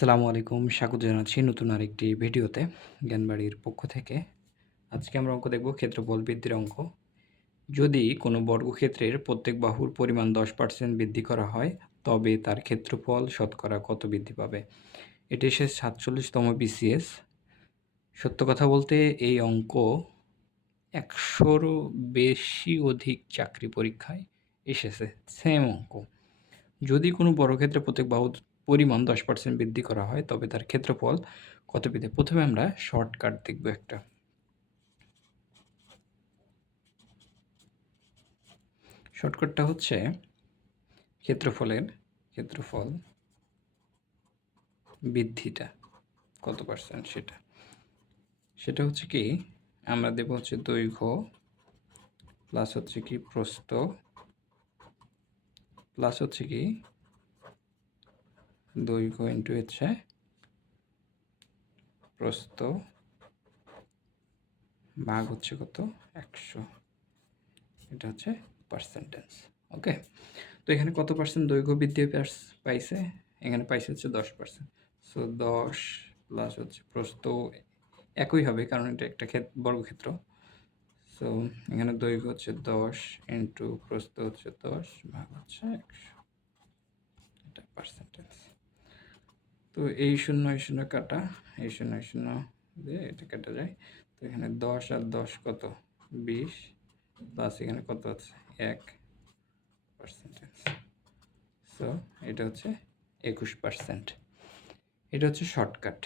আসসালামু আলাইকুম। স্বাগত জানাচ্ছি নতুন আরেকটি ভিডিওতে জ্ঞানবাড়ির পক্ষ থেকে। আজকে আমরা অঙ্ক দেখব ক্ষেত্রফল বৃদ্ধির অঙ্ক। যদি কোনো বর্গক্ষেত্রের প্রত্যেক বাহুর পরিমাণ দশ পার্সেন্ট বৃদ্ধি করা হয়, তবে তার ক্ষেত্রফল শতকরা কত বৃদ্ধি পাবে? এটি এসে সাতচল্লিশতম বিসিএস। সত্য কথা বলতে, এই অঙ্ক একশোরও বেশি অধিক চাকরি পরীক্ষায় এসেছে। সেম অঙ্ক। যদি কোনো বর্গক্ষেত্রে প্রত্যেক বাহুর পরিমাণ দশ পার্সেন্ট বৃদ্ধি করা হয়, তবে তার ক্ষেত্রফল কত বৃদ্ধি প্রথমে আমরা শর্টকাট দেখব একটা। শর্টকাটটা হচ্ছে ক্ষেত্রফলের ক্ষেত্রফল বৃদ্ধিটা, কত পার্সেন্ট সেটা। সেটা হচ্ছে কি, আমরা দেব হচ্ছে দৈর্ঘ্য প্লাস হচ্ছে কি প্রস্থ প্লাস হচ্ছে কি দৈর্ঘ্য ইন্টু হচ্ছে প্রস্থ ভাগ হচ্ছে কত? একশো। এটা হচ্ছে পার্সেন্টেজ ওকে তো এখানে কত পার্সেন্ট দৈর্ঘ্য বৃদ্ধি পাইছে? এখানে পাইছে হচ্ছে দশ পার্সেন্ট সো দশ প্লাস হচ্ছে প্রস্থ একই হবে, কারণ এটা একটা ক্ষেত, বর্গক্ষেত্র। সো এখানে দৈর্ঘ্য হচ্ছে দশ ইন্টু প্রস্থ হচ্ছে দশ, ভাগ হচ্ছে একশো। এটা পার্সেন্টেজ তো এই শূন্য এই শূন্য কাটা, এই শূন্য এই শূন্য দিয়ে এটা কাটা যায়। তো এখানে দশ আর দশ কত? বিশ প্লাস এখানে কত আছে? এক পার্সেন্টেজ সো এটা হচ্ছে একুশ পার্সেন্ট এটা হচ্ছে শর্টকাট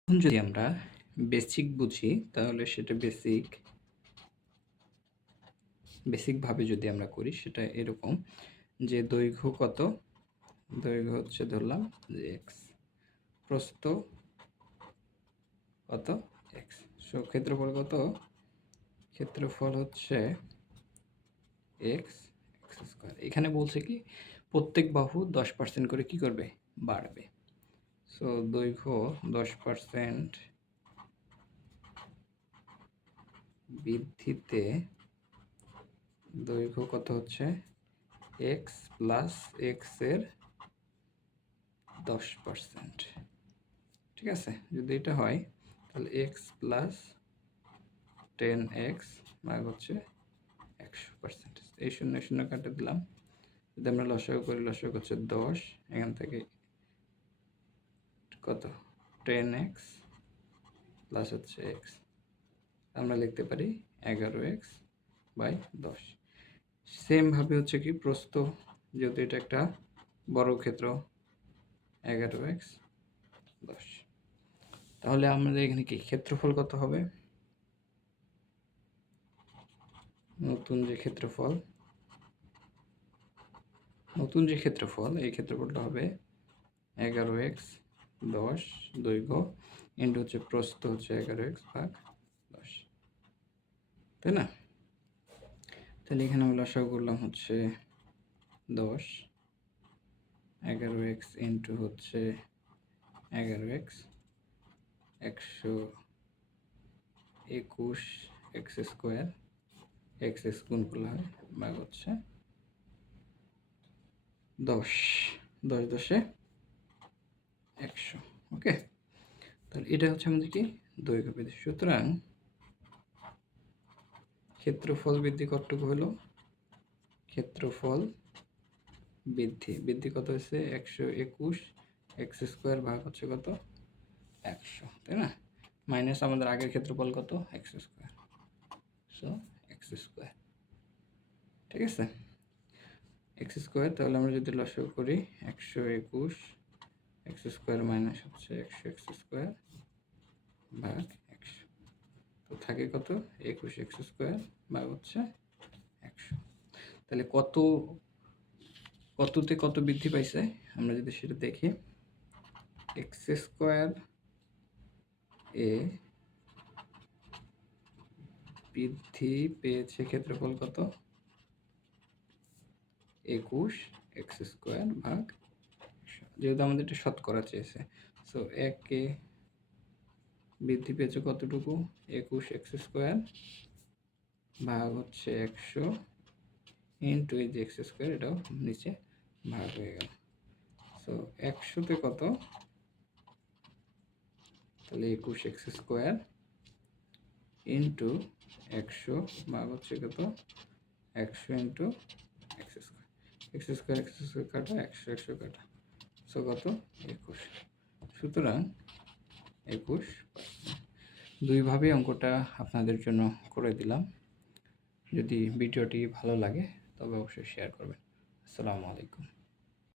এখন যদি আমরা বেসিক বুঝি, তাহলে সেটা বেসিক বেসিকভাবে যদি আমরা করি, সেটা এরকম যে দৈর্ঘ্য কত? দৈর্ঘ্য হচ্ছে ধরলাম যে এক্স প্রস্থ কত? এক্স সো ক্ষেত্রফল কত? ক্ষেত্রফল হচ্ছে এক্স এক্স স্কোয়ার এখানে বলছে কি, প্রত্যেক বাহু দশ পার্সেন্ট করে কি করবে? বাড়বে। সো দৈর্ঘ্য দশ পার্সেন্ট বৃদ্ধিতে দৈর্ঘ্য কত হচ্ছে? এক্স প্লাস এক্সের দশ পার্সেন্ট ঠিক আছে? যদি এটা হয়, তাহলে এক্স প্লাস টেন এক্স ভাগ হচ্ছে একশো পার্সেন্ট এই শূন্য শূন্য কাটে দিলাম। যদি আমরা লসাগু করি, লসাগু হচ্ছে দশ, এখান থেকে কত? টেন এক্স প্লাস হচ্ছে এক্স আমরা লিখতে পারি এগারো এক্স বাই দশ। সেমভাবে হচ্ছে কি, প্রস্থ, যেহেতু এটা একটা বড় ক্ষেত্র এগারো এক্স দশ। তাহলে আমাদের এখানে কি ক্ষেত্রফল কত হবে? নতুন যে ক্ষেত্রফল, নতুন যে ক্ষেত্রফল, এই ক্ষেত্রফলটা হবে এগারো এক্স দশ, দৈর্ঘ্য ইন্টু হচ্ছে প্রস্থ হচ্ছে এগারো এক্স ভাগ দশ। তাই না? তাহলে এখানে আমরা আশা করলাম হচ্ছে দশ। এগারো এক্স ইন্টু হচ্ছে এগারো এক্স, একশো একুশ এক্স স্কোয়ার, এক্স এক্স গুণ করলে হয় ভাগ হচ্ছে দশ দশ দশে একশো, ওকে? তাহলে এটা হচ্ছে আমাদের কি? দৈর্ঘ্য বৃদ্ধি সুতরাং ক্ষেত্রফল বৃদ্ধি কতটুকু হলো? ক্ষেত্রফল বৃদ্ধি। বৃদ্ধি কত হচ্ছে একশো একুশ। এক্স স্কোয়ার ভাগ হচ্ছে কত? একশো, তাই না? মাইনাস আমাদের আগের ক্ষেত্রফল কত? X square. So X square. ঠিক আছে? এক্স স্কোয়ার, তাহলে আমরা যদি লসক করি, একশো একুশ, এক্স স্কোয়ার মাইনাস হচ্ছে একশো এক্স স্কোয়ার ভাগ একশো। তো থাকে কত? একুশ এক্স স্কোয়ার ভাগ হচ্ছে একশো। তাহলে কত কততে কত বৃদ্ধি পাইছে? আমরা যদি সেটা দেখি এক্স স্কোয়ার এ বৃদ্ধি পেয়েছে ক্ষেত্রফল কত? একুশ এক্স স্কোয়ার ভাগ যেহেতু আমাদের এটা শতকরা চেয়েছে। সো একে বৃদ্ধি পেয়েছে কতটুকু? একুশ এক্স স্কোয়ার ভাগ হচ্ছে একশো ইন্টু এই যে এক্স স্কোয়ার এটাও নিচে ভাগ হয়ে গেল। সো একশোতে কত? তাহলে একুশ এক্স স্কোয়ার ইন্টু একশো ভাগ হচ্ছে কত? একশো into X square. X square X square কাটা, একশো একশো কাটা। সো কত? একুশ। সুতরাং একুশ দুইভাবে অঙ্কটা আপনাদের জন্য করে দিলাম। যদি ভিডিওটি ভালো লাগে, তবে অবশ্যই শেয়ার করবেন। আসসালামু আলাইকুম।